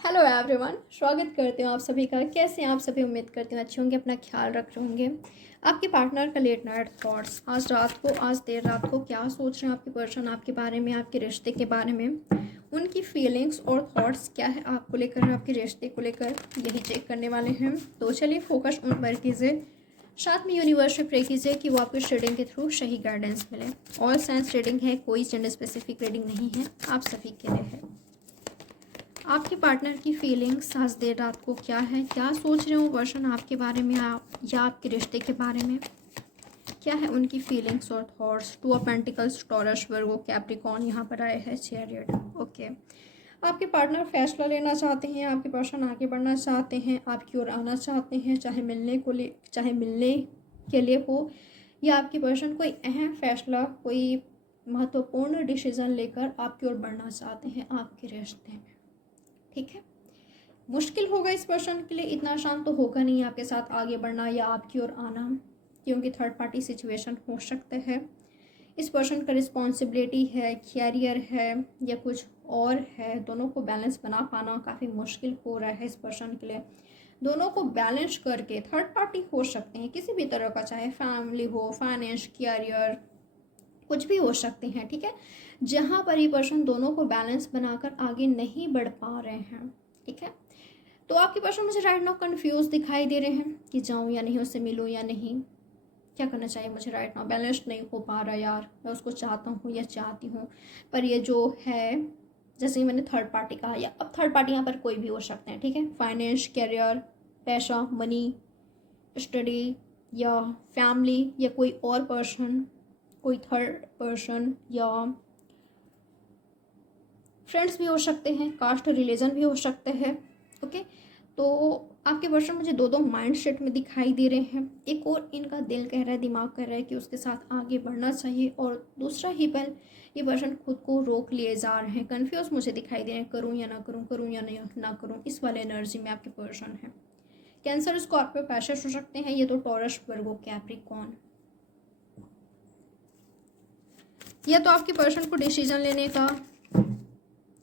Hello everyone, स्वागत करते हैं आप सभी का। कैसे हैं आप सभी? उम्मीद करते हैं अच्छे होंगे, अपना ख्याल रख रहे होंगे। आपके पार्टनर का लेट नाइट थॉट्स, आज देर रात को क्या सोच रहे हैं आपके पर्सन आपके बारे में, आपके रिश्ते के बारे में, उनकी फीलिंग्स और थॉट्स क्या है आपको लेकर, आपके रिश्ते को लेकर, यही चेक करने वाले हैं। तो चलिए फोकस उन पर कीजिए, साथ में यूनिवर्स से प्रे कीजिए कि वो आपको रीडिंग के थ्रू सही गाइडेंस मिले। ऑल साइंस रीडिंग है, कोई जेंडर स्पेसिफिक रीडिंग नहीं है, आप सभी के लिए है। आपके पार्टनर की फीलिंग्स आज देर रात को क्या है, क्या सोच रहे हो पर्सन आपके बारे में या आपके रिश्ते के बारे में, क्या है उनकी फीलिंग्स और thoughts. Two of pentacles, taurus, Virgo, Capricorn यहाँ पर आए हैं, चैरियट। ओके, आपके पार्टनर फैसला लेना चाहते हैं, आपके पर्सन आगे बढ़ना चाहते हैं, आपकी ओर आना चाहते हैं, चाहे मिलने के लिए हो या आपके पर्सन कोई अहम फैसला, कोई महत्वपूर्ण डिसीजन लेकर आपकी ओर बढ़ना चाहते हैं आपके रिश्ते में। ठीक है, मुश्किल होगा इस पर्सन के लिए, इतना आसान तो होगा नहीं आपके साथ आगे बढ़ना या आपकी ओर आना, क्योंकि थर्ड पार्टी सिचुएशन हो सकते हैं। इस पर्सन का रिस्पॉन्सिबिलिटी है, कैरियर है या कुछ और है, दोनों को बैलेंस बना पाना काफ़ी मुश्किल हो रहा है इस पर्सन के लिए। दोनों को बैलेंस करके, थर्ड पार्टी हो सकते हैं किसी भी तरह का, चाहे फैमिली हो, फाइनेंस, कैरियर, कुछ भी हो सकते हैं। ठीक है, जहाँ पर ये पर्सन दोनों को बैलेंस बनाकर आगे नहीं बढ़ पा रहे हैं। ठीक है, तो आपके पर्सन मुझे राइट नाउ कंफ्यूज दिखाई दे रहे हैं कि जाऊँ या नहीं, उससे मिलूँ या नहीं, क्या करना चाहिए मुझे राइट नाउ, बैलेंस नहीं हो पा रहा यार, मैं उसको चाहता हूँ या चाहती हूँ, पर ये जो है, जैसे ही मैंने थर्ड पार्टी कहा, या अब थर्ड पार्टी यहाँ पर कोई भी हो सकते हैं। ठीक है, फाइनेंस, कैरियर, पैसा, मनी, स्टडी या फैमिली या कोई और पर्सन, कोई थर्ड पर्सन या फ्रेंड्स भी हो सकते हैं, कास्ट रिलीजन भी हो सकते हैं। ओके, तो आपके पर्सन मुझे दो माइंड सेट में दिखाई दे रहे हैं। एक और इनका दिल कह रहा है, दिमाग कह रहा है कि उसके साथ आगे बढ़ना चाहिए, और दूसरा ही पल ये पर्सन खुद को रोक लिए जा रहे हैं, कन्फ्यूज मुझे दिखाई दे रहे हैं, करूँ या ना करूँ, करूँ या नहीं ना करूँ, इस वाले एनर्जी में आपके पर्सन है। कैंसर, स्कॉर्पियो, पैशर्स हो सकते हैं, ये तो टॉरस, वर्गो, कैप्रिकॉर्न। या तो आपके पर्सन को डिसीजन लेने का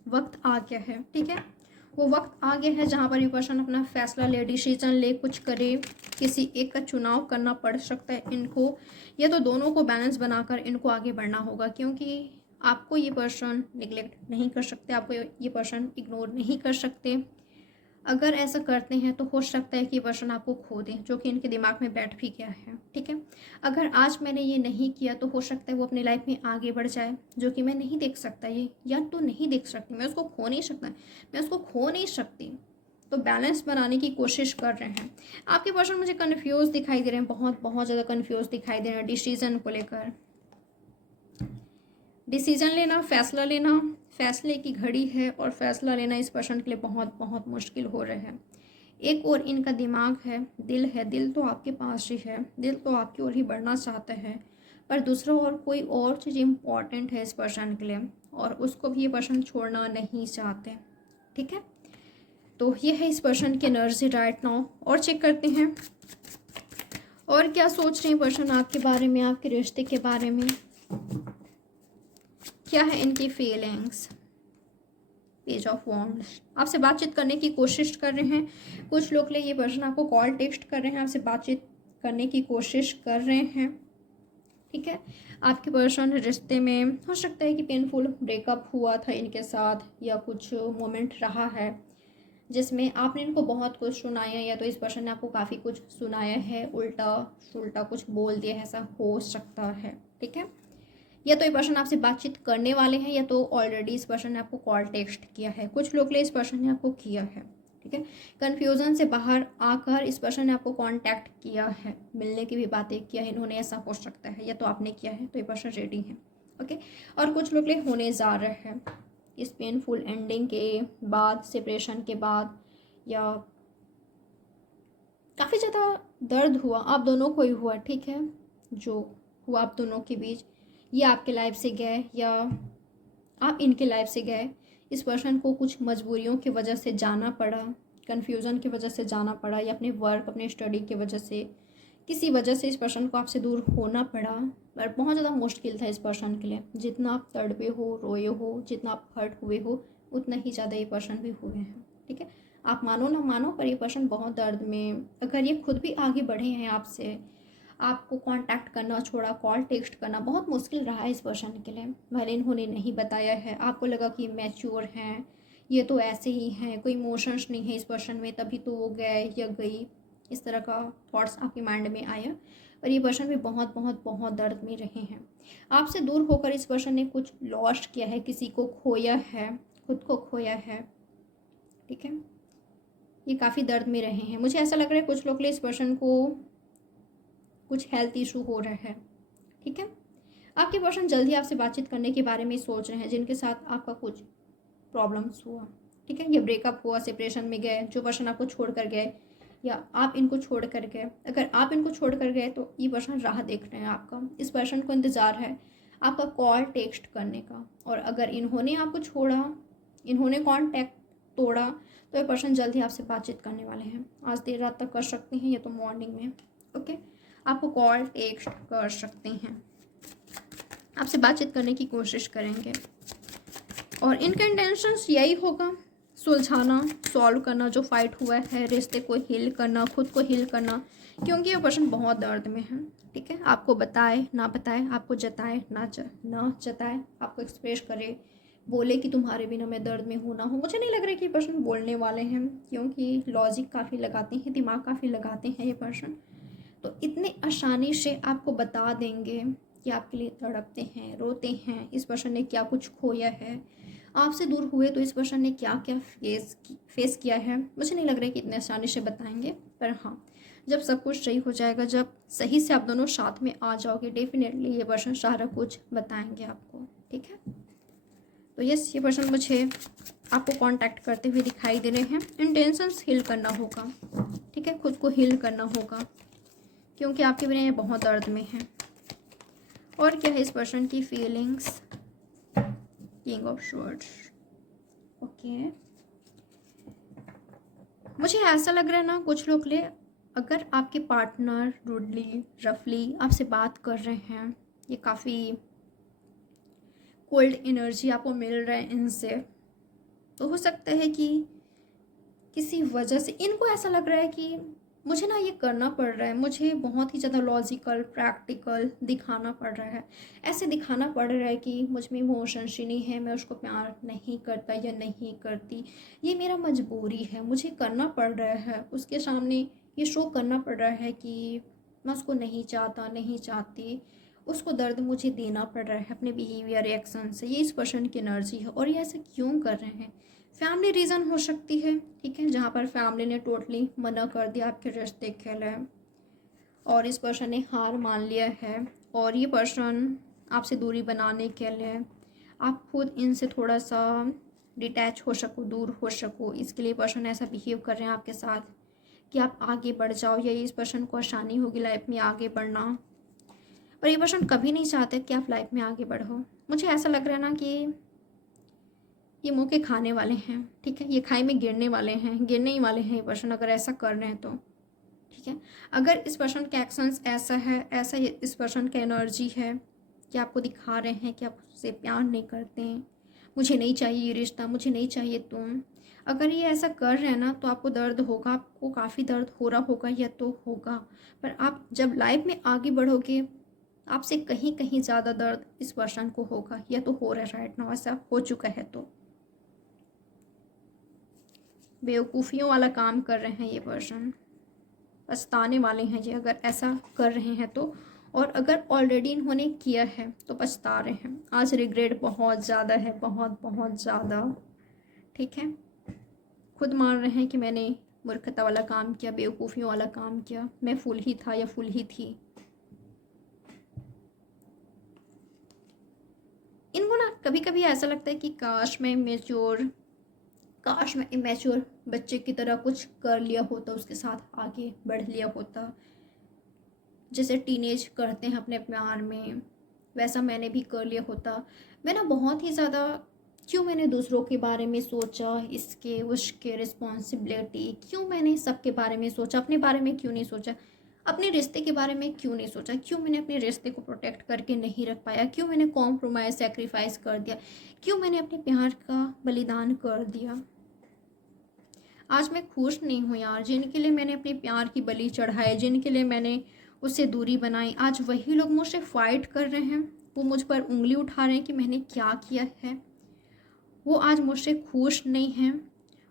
वक्त आ गया है। ठीक है, वो वक्त आ गया है जहाँ पर ये पर्सन अपना फैसला ले, डिसीजन ले, कुछ करे, किसी एक का चुनाव करना पड़ सकता है इनको, या तो दोनों को बैलेंस बनाकर इनको आगे बढ़ना होगा, क्योंकि आपको ये पर्सन निगलेक्ट नहीं कर सकते, आपको ये पर्सन इग्नोर नहीं कर सकते। अगर ऐसा करते हैं तो हो सकता है कि ये पर्सन आपको खो दें, जो कि इनके दिमाग में बैठ भी गया है। ठीक है, अगर आज मैंने ये नहीं किया तो हो सकता है वो अपनी लाइफ में आगे बढ़ जाए, जो कि मैं नहीं देख सकता, ये या तो नहीं देख सकती, मैं उसको खो नहीं सकता, मैं उसको खो नहीं सकती। तो बैलेंस बनाने की कोशिश कर रहे हैं आपके पर्सन। मुझे कन्फ्यूज दिखाई दे रहे हैं, बहुत बहुत ज़्यादा कन्फ्यूज दिखाई दे रहे हैं डिसीजन को लेकर। डिसीजन लेना, फैसला लेना, फैसले की घड़ी है, और फैसला लेना इस पर्सन के लिए बहुत बहुत मुश्किल हो रहा है। एक और इनका दिमाग है, दिल तो आपके पास ही है, दिल तो आपकी ओर ही बढ़ना चाहता है, पर दूसरा और कोई और चीज़ इम्पॉर्टेंट है इस पर्सन के लिए, और उसको भी ये पर्सन छोड़ना नहीं चाहते। ठीक है, तो ये है इस पर्सन की एनर्जी राइट नाउ। और चेक करते हैं और क्या सोच रहे हैं पर्सन आपके बारे में, आपके रिश्ते के बारे में, क्या है इनकी फीलिंग्स। पेज ऑफ वॉन्ड्स, आपसे बातचीत करने की कोशिश कर रहे हैं। कुछ लोग लिए ये पर्सन आपको कॉल टेक्स्ट कर रहे हैं, आपसे बातचीत करने की कोशिश कर रहे हैं। ठीक है, आपके पर्सन रिश्ते में हो सकता है कि पेनफुल ब्रेकअप हुआ था इनके साथ, या कुछ मोमेंट रहा है जिसमें आपने इनको बहुत कुछ सुनाया, या तो इस पर्सन ने आपको काफ़ी कुछ सुनाया है, उल्टा सुल्टा कुछ बोल दिया है, ऐसा हो सकता है। ठीक है, या तो ये पर्सन आपसे बातचीत करने वाले हैं, या तो ऑलरेडी इस पर्सन ने आपको कॉल टेक्स्ट किया है, कुछ लोग लिए इस पर्सन ने आपको किया है। ठीक है, कन्फ्यूज़न से बाहर आकर इस पर्सन ने आपको कांटेक्ट किया है, मिलने की भी बातें किया है इन्होंने, ऐसा हो सकता है, या तो आपने किया है, तो ये पर्सन रेडी है। ओके, और कुछ लोग लिए होने जा रहे हैं इस पेनफुल एंडिंग के बाद, सेपरेशन के बाद, या काफ़ी ज़्यादा दर्द हुआ आप दोनों को ही हुआ। ठीक है, जो हुआ आप दोनों के बीच, ये आपके लाइफ से गए या आप इनके लाइफ से गए। इस पर्सन को कुछ मजबूरियों की वजह से जाना पड़ा, कन्फ्यूज़न की वजह से जाना पड़ा, या अपने वर्क, अपने स्टडी की वजह से, किसी वजह से इस पर्सन को आपसे दूर होना पड़ा। पर बहुत ज़्यादा मुश्किल था इस पर्सन के लिए, जितना आप तड़पे हो, रोए हो, जितना आप हर्ट हुए हो, उतना ही ज़्यादा ये पर्सन भी हुए हैं। ठीक है, आप मानो ना मानो पर ये पर्सन बहुत दर्द में, अगर ये खुद भी आगे बढ़े हैं आपसे, आपको कांटेक्ट करना छोड़ा, कॉल टेक्स्ट करना बहुत मुश्किल रहा है इस पर्सन के लिए। भले इन्होंने नहीं बताया है, आपको लगा कि मैच्योर हैं, ये तो ऐसे ही हैं, कोई इमोशंस नहीं है इस पर्सन में, तभी तो वो गए या गई, इस तरह का थॉट्स आपके माइंड में आया। और ये पर्सन भी बहुत बहुत बहुत दर्द में रहे हैं। आपसे दूर होकर इस पर्सन ने कुछ लॉस्ट किया है, किसी को खोया है, खुद को खोया है। ठीक है, ये काफ़ी दर्द में रहे हैं। मुझे ऐसा लग रहा है कुछ लोग के लिए इस पर्सन को कुछ हेल्थ इशू हो रहा है। ठीक है, आपके पर्सन जल्दी आपसे बातचीत करने के बारे में सोच रहे हैं, जिनके साथ आपका कुछ प्रॉब्लम्स हुआ। ठीक है, ये ब्रेकअप हुआ, सेपरेशन में गए, जो पर्सन आपको छोड़ कर गए या आप इनको छोड़ कर गए। अगर आप इनको छोड़ कर गए तो ये पर्सन राह देख रहे हैं आपका, इस पर्सन को इंतज़ार है आपका कॉल टेक्स्ट करने का। और अगर इन्होंने आपको छोड़ा, इन्होंने कॉन्टैक्ट तोड़ा, तो ये पर्सन जल्द ही आपसे बातचीत करने वाले हैं। आज देर रात तक कर सकते हैं या तो मॉर्निंग में। ओके, आपको कॉल टेक्स्ट कर सकते हैं, आपसे बातचीत करने की कोशिश करेंगे। और इनका इंटेंशंस यही होगा, सुलझाना, सॉल्व करना जो फाइट हुआ है, रिश्ते को हील करना, खुद को हील करना, क्योंकि ये पर्सन बहुत दर्द में है। ठीक है, आपको बताए ना बताए, आपको जताए ना जताए, आपको एक्सप्रेस करे, बोले कि तुम्हारे बिना मैं दर्द में हूँ ना हूँ। मुझे नहीं लग रहा है कि ये पर्सन बोलने वाले हैं, क्योंकि लॉजिक काफ़ी लगाते हैं, दिमाग काफ़ी लगाते हैं ये पर्सन। तो इतने आसानी से आपको बता देंगे कि आपके लिए तड़पते हैं, रोते हैं, इस पर्सन ने क्या कुछ खोया है, आपसे दूर हुए तो इस पर्सन ने क्या क्या फेस किया है। मुझे नहीं लग रहा है कि इतने आसानी से बताएंगे, पर हाँ, जब सब कुछ सही हो जाएगा, जब सही से आप दोनों साथ में आ जाओगे, डेफिनेटली ये पर्सन सारा कुछ बताएंगे आपको। ठीक है, तो यस, ये पर्सन मुझे आपको कांटेक्ट करते हुए दिखाई दे रहे हैं। इंटेंशंस हील करना होगा। ठीक है, खुद को हील करना होगा, क्योंकि आपके बिना ये बहुत दर्द में है। और क्या है इस पर्सन की feelings? King of swords. Okay, मुझे ऐसा लग रहा है ना, कुछ लोग ले, अगर आपके पार्टनर रूडली रफली आपसे बात कर रहे हैं, ये काफ़ी कोल्ड एनर्जी आपको मिल रहा है इनसे, तो हो सकता है कि किसी वजह से इनको ऐसा लग रहा है कि मुझे ना ये करना पड़ रहा है, मुझे बहुत ही ज़्यादा लॉजिकल प्रैक्टिकल दिखाना पड़ रहा है, ऐसे दिखाना पड़ रहा है कि मुझ में इमोशंस ही नहीं है, मैं उसको प्यार नहीं करता या नहीं करती, ये मेरा मजबूरी है, मुझे करना पड़ रहा है, उसके सामने ये शो करना पड़ रहा है कि मैं उसको नहीं चाहता नहीं चाहती, उसको दर्द मुझे देना पड़ रहा है अपने बिहेवियर रिएक्शन से। ये इस पर्सन की एनर्जी है। और ये ऐसे क्यों कर रहे हैं? फैमिली रीज़न हो सकती है। ठीक है, जहाँ पर फैमिली ने टोटली मना कर दिया आपके रिश्ते के लिए और इस पर्सन ने हार मान लिया है, और ये पर्सन आपसे दूरी बनाने के लिए, आप खुद इनसे थोड़ा सा डिटैच हो सको, दूर हो सको, इसके लिए पर्सन ऐसा बिहेव कर रहे हैं आपके साथ कि आप आगे बढ़ जाओ, या इस पर्सन को आसानी होगी लाइफ में आगे बढ़ना। और ये पर्सन कभी नहीं चाहते कि आप लाइफ में आगे बढ़ो। मुझे ऐसा लग रहा है ना कि ये मुँह के खाने वाले हैं। ठीक है, ये खाई में गिरने वाले हैं, गिरने ही वाले हैं ये पर्सन अगर ऐसा कर रहे हैं तो। ठीक है, अगर इस पर्सन का एक्शंस ऐसा है, ऐसा इस पर्सन का एनर्जी है कि आपको दिखा रहे हैं कि आप उससे प्यार नहीं करते हैं, मुझे नहीं चाहिए ये रिश्ता, मुझे नहीं चाहिए तुम, अगर ये ऐसा कर रहे हैं ना, तो आपको दर्द होगा, आपको काफ़ी दर्द हो रहा होगा या तो होगा। पर आप जब लाइफ में आगे बढ़ोगे, आपसे कहीं कहीं ज़्यादा दर्द इस पर्सन को होगा, या तो हो रहा है राइट नाउ, ऐसा हो चुका है। तो बेवकूफ़ियों वाला काम कर रहे हैं ये पर्सन, पछताने वाले हैं ये अगर ऐसा कर रहे हैं तो। और अगर ऑलरेडी इन्होंने किया है तो पछता रहे हैं। आज रिग्रेट बहुत ज़्यादा है, बहुत बहुत ज़्यादा। ठीक है, खुद मान रहे हैं कि मैंने मूर्खता वाला काम किया, बेवकूफ़ियों वाला काम किया, मैं फूल ही था या फूल ही थी। इनको ना कभी कभी ऐसा लगता है कि काश मैं इमेच्योर बच्चे की तरह कुछ कर लिया होता, उसके साथ आगे बढ़ लिया होता, जैसे टीनेज करते हैं अपने प्यार में, वैसा मैंने भी कर लिया होता। मैं ना बहुत ही ज़्यादा, क्यों मैंने दूसरों के बारे में सोचा, इसके उसके रिस्पॉन्सिबिलिटी, क्यों मैंने सबके बारे में सोचा, अपने बारे में क्यों नहीं सोचा, अपने रिश्ते के बारे में क्यों नहीं सोचा, क्यों मैंने अपने रिश्ते को प्रोटेक्ट करके नहीं रख पाया, क्यों मैंने कॉम्प्रोमाइज़ सेक्रीफाइस कर दिया, क्यों मैंने अपने प्यार का बलिदान कर दिया। आज मैं खुश नहीं हूँ यार। जिनके लिए मैंने अपने प्यार की बलि चढ़ाई, जिनके लिए मैंने उससे दूरी बनाई, आज वही लोग मुझसे फाइट कर रहे हैं। वो मुझ पर उंगली उठा रहे हैं कि मैंने क्या किया है। वो आज मुझसे खुश नहीं हैं।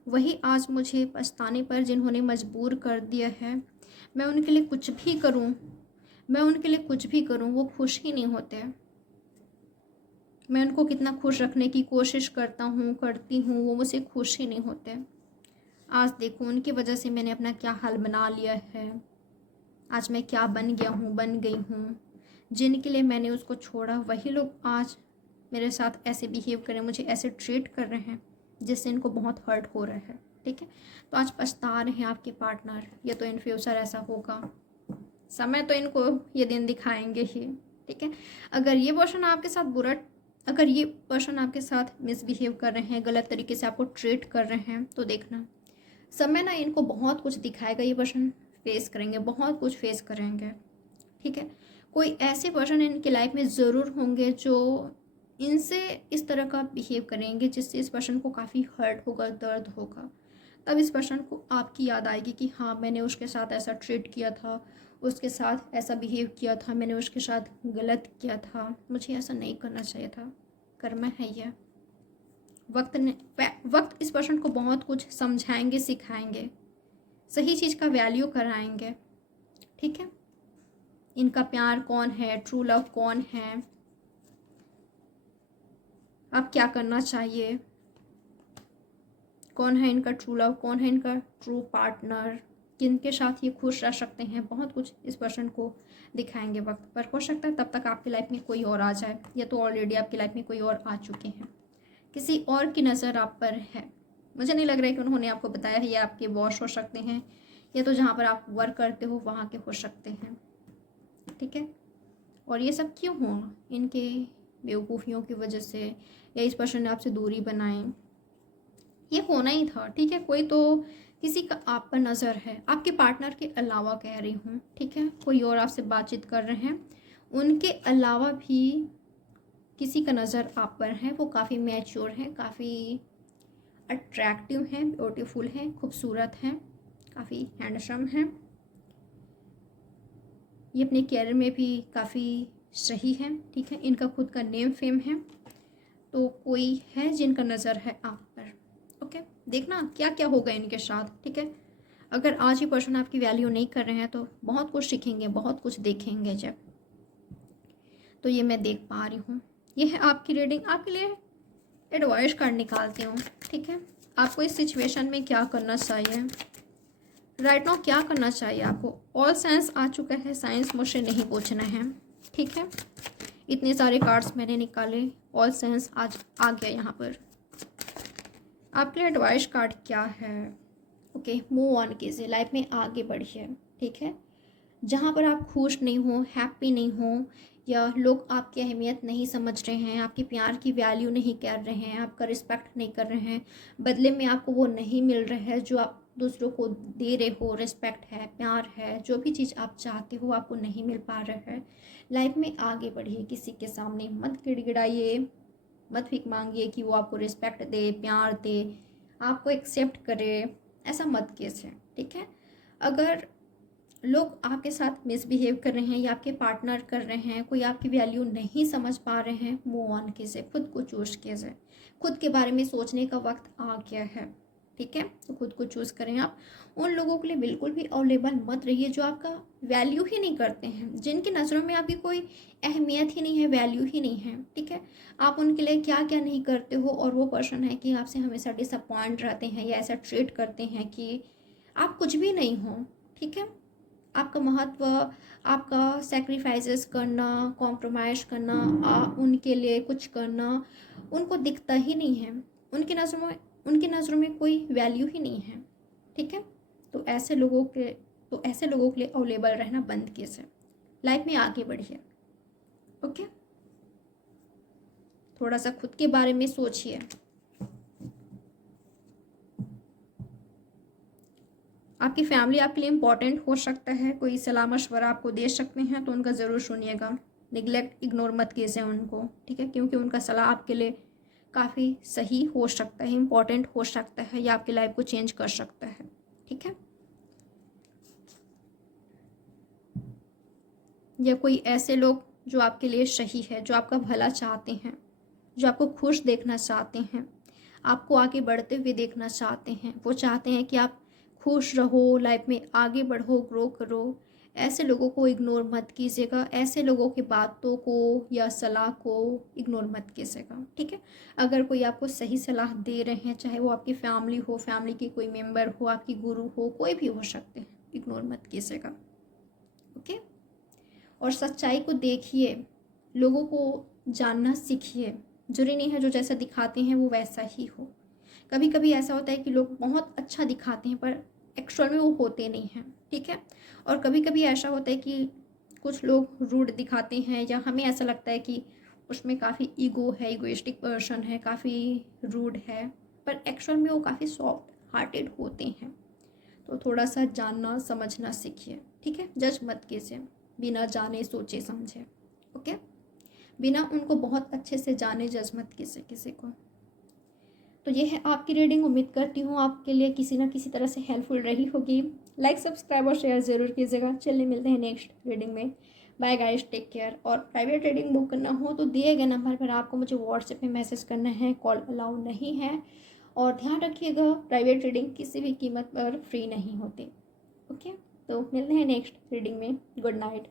वही आज मुझे पछताने पर जिन्होंने मजबूर कर दिया है। मैं उनके लिए कुछ भी करूं, मैं उनके लिए कुछ भी करूं, वो खुश ही नहीं होते। मैं उनको कितना खुश रखने की कोशिश करती हूँ, वो मुझसे खुश ही नहीं होते। आज देखो उनकी वजह से मैंने अपना क्या हाल बना लिया है। आज मैं क्या बन गया हूँ, बन गई हूँ। जिनके लिए मैंने उसको छोड़ा, वही लोग आज मेरे साथ ऐसे बिहेव करें, मुझे ऐसे ट्रीट कर रहे हैं जिससे इनको बहुत हर्ट हो रहा है। ठीक है, तो आज पछता रहे हैं आपके पार्टनर। ये तो इन फ्यूचर ऐसा होगा, समय तो इनको ये दिन दिखाएंगे ही। ठीक है, अगर ये पर्सन आपके साथ अगर ये पर्सन आपके साथ मिसबिहेव कर रहे हैं, गलत तरीके से आपको ट्रीट कर रहे हैं, तो देखना समय ना इनको बहुत कुछ दिखाएगा। ये पर्सन फेस करेंगे, बहुत कुछ फेस करेंगे। ठीक है, कोई ऐसे पर्सन इनकी लाइफ में ज़रूर होंगे जो इनसे इस तरह का बिहेव करेंगे जिससे इस पर्सन को काफ़ी हर्ट होगा, दर्द होगा। तब इस पर्सन को आपकी याद आएगी कि हाँ, मैंने उसके साथ ऐसा ट्रीट किया था, उसके साथ ऐसा बिहेव किया था, मैंने उसके साथ गलत किया था, मुझे ऐसा नहीं करना चाहिए था। कर्म है यह। वक्त इस पर्सन को बहुत कुछ समझाएंगे, सिखाएंगे, सही चीज़ का वैल्यू कराएंगे। ठीक है, इनका प्यार कौन है, ट्रू लव कौन है, अब क्या करना चाहिए, कौन है इनका ट्रू लव, कौन है इनका ट्रू पार्टनर, किनके साथ ये खुश रह सकते हैं, बहुत कुछ इस पर्सन को दिखाएंगे वक्त पर। हो सकता है तब तक आपकी लाइफ में कोई और आ जाए, या तो ऑलरेडी आपकी लाइफ में कोई और आ चुके हैं। किसी और की नज़र आप पर है। मुझे नहीं लग रहा है कि उन्होंने आपको बताया है। ये आपके बॉस हो सकते हैं, या तो जहाँ पर आप वर्क करते हो वहाँ के हो सकते हैं। ठीक है, और ये सब क्यों हुआ? इनके बेवकूफ़ियों की वजह से, या इस पर्सन ने आपसे दूरी बनाई। ये होना ही था। ठीक है, कोई तो किसी का आप पर नज़र है, आपके पार्टनर के अलावा कह रही हूँ। ठीक है, कोई और आपसे बातचीत कर रहे हैं, उनके अलावा भी किसी का नज़र आप पर है। वो काफ़ी मैच्योर है, काफ़ी अट्रैक्टिव हैं, ब्यूटीफुल हैं, खूबसूरत हैं, काफ़ी हैंडसम हैं। ये अपने कैरियर में भी काफ़ी सही है। ठीक है, इनका खुद का नेम फेम है। तो कोई है जिनका नज़र है आप पर। ओके, देखना क्या क्या होगा इनके साथ। ठीक है, अगर आज ये पर्सन आपकी वैल्यू नहीं कर रहे हैं तो बहुत कुछ सीखेंगे, बहुत कुछ देखेंगे जब। तो ये मैं देख पा रही हूँ। ये है आपकी रीडिंग। आपके लिए एडवाइस कार्ड निकालती हूँ। ठीक है, आपको इस सिचुएशन में क्या करना चाहिए, राइट नाउ क्या करना चाहिए आपको। ऑल साइंस आ चुका है, साइंस मुझसे नहीं पूछना है। ठीक है, इतने सारे कार्ड्स मैंने निकाले, ऑल साइंस आज आ गया यहाँ पर। आपके लिए एडवाइस कार्ड क्या है? ओके, मूव ऑन कीजिए, लाइफ में आगे बढ़िए। ठीक है, जहाँ पर आप खुश नहीं हो, हैप्पी नहीं हो, या लोग आपकी अहमियत नहीं समझ रहे हैं, आपके प्यार की वैल्यू नहीं कर रहे हैं, आपका रिस्पेक्ट नहीं कर रहे हैं, बदले में आपको वो नहीं मिल रहा है जो आप दूसरों को दे रहे हो, रिस्पेक्ट है, प्यार है, जो भी चीज़ आप चाहते हो आपको नहीं मिल पा रहा है। लाइफ में आगे बढ़िए, किसी के सामने मत गिड़गिड़ाइए, मत भीख मांगिए कि वो आपको रिस्पेक्ट दे, प्यार दे, आपको एक्सेप्ट करे, ऐसा मत कीजिए। ठीक है, अगर लोग आपके साथ मिसबिहेव कर रहे हैं या आपके पार्टनर कर रहे हैं, कोई आपकी वैल्यू नहीं समझ पा रहे हैं, मूव ऑन कीजिए, खुद को चूज कीजिए। खुद के बारे में सोचने का वक्त आ गया है। ठीक है, तो खुद को चूज़ करें आप। उन लोगों के लिए बिल्कुल भी अवेलेबल मत रहिए जो आपका वैल्यू ही नहीं करते हैं, जिनकी नज़रों में आपकी कोई अहमियत ही नहीं है, वैल्यू ही नहीं है। ठीक है, आप उनके लिए क्या क्या नहीं करते हो, और वो पर्सन है कि आपसे हमेशा डिसअपॉइंट रहते हैं या ऐसा ट्रीट करते हैं कि आप कुछ भी नहीं हो। ठीक है, आपका महत्व, आपका सेक्रीफाइसेस करना, कॉम्प्रोमाइज़ करना, उनके लिए कुछ करना उनको दिखता ही नहीं है। उनकी नज़रों में कोई वैल्यू ही नहीं है। ठीक है, तो ऐसे लोगों के लिए अवेलेबल रहना बंद कीजिए, लाइफ में आगे बढ़िए। ओके, थोड़ा सा खुद के बारे में सोचिए। आपकी फैमिली आपके लिए इम्पॉर्टेंट हो सकता है, कोई सलाह मशवरा आपको दे सकते हैं तो उनका ज़रूर सुनिएगा। निगलेक्ट, इग्नोर मत कीजिए उनको। ठीक है, क्योंकि उनका सलाह आपके लिए काफ़ी सही हो सकता है, इम्पॉर्टेंट हो सकता है, या आपकी लाइफ को चेंज कर सकता है। ठीक है, या कोई ऐसे लोग जो आपके लिए सही है, जो आपका भला चाहते हैं, जो आपको खुश देखना चाहते हैं, आपको आगे बढ़ते हुए देखना चाहते हैं। वो चाहते हैं कि आप खुश रहो, लाइफ में आगे बढ़ो, ग्रो करो। ऐसे लोगों को इग्नोर मत कीजिएगा, ऐसे लोगों की बातों को या सलाह को इग्नोर मत कीजिएगा। ठीक है, अगर कोई आपको सही सलाह दे रहे हैं, चाहे वो आपकी फैमिली हो, फैमिली की कोई मेम्बर हो, आपकी गुरु हो, कोई भी हो सकते हैं, इग्नोर मत कीजिएगा। ओके, और सच्चाई को देखिए, लोगों को जानना सीखिए। जरूरी नहीं है जो जैसा दिखाते हैं वो वैसा ही हो। कभी कभी ऐसा होता है कि लोग बहुत अच्छा दिखाते हैं पर एक्चुअल में वो होते नहीं हैं। ठीक है, और कभी कभी ऐसा होता है कि कुछ लोग रूड दिखाते हैं, या हमें ऐसा लगता है कि उसमें काफ़ी ईगो है, इगोइस्टिक पर्सन है, काफ़ी रूड है, पर एक्चुअल में वो काफ़ी सॉफ्ट हार्टेड होते हैं। तो थोड़ा सा जानना समझना सीखिए। ठीक है, जज मत कीजिए बिना जाने सोचे समझे। ओके, बिना उनको बहुत अच्छे से जाने जज मत कीजिए किसी को। तो ये है आपकी रीडिंग। उम्मीद करती हूँ आपके लिए किसी ना किसी तरह से हेल्पफुल रही होगी। लाइक, सब्सक्राइब और शेयर ज़रूर कीजिएगा। चलिए मिलते हैं नेक्स्ट रीडिंग में। Bye guys, take care. और प्राइवेट रीडिंग बुक करना हो तो दिए गए नंबर पर आपको मुझे व्हाट्सएप में मैसेज करना है, कॉल अलाउ नहीं है। और ध्यान रखिएगा, प्राइवेट रीडिंग किसी भी कीमत पर फ्री नहीं होती। ओके, तो मिलते हैं नेक्स्ट रीडिंग में। Good night.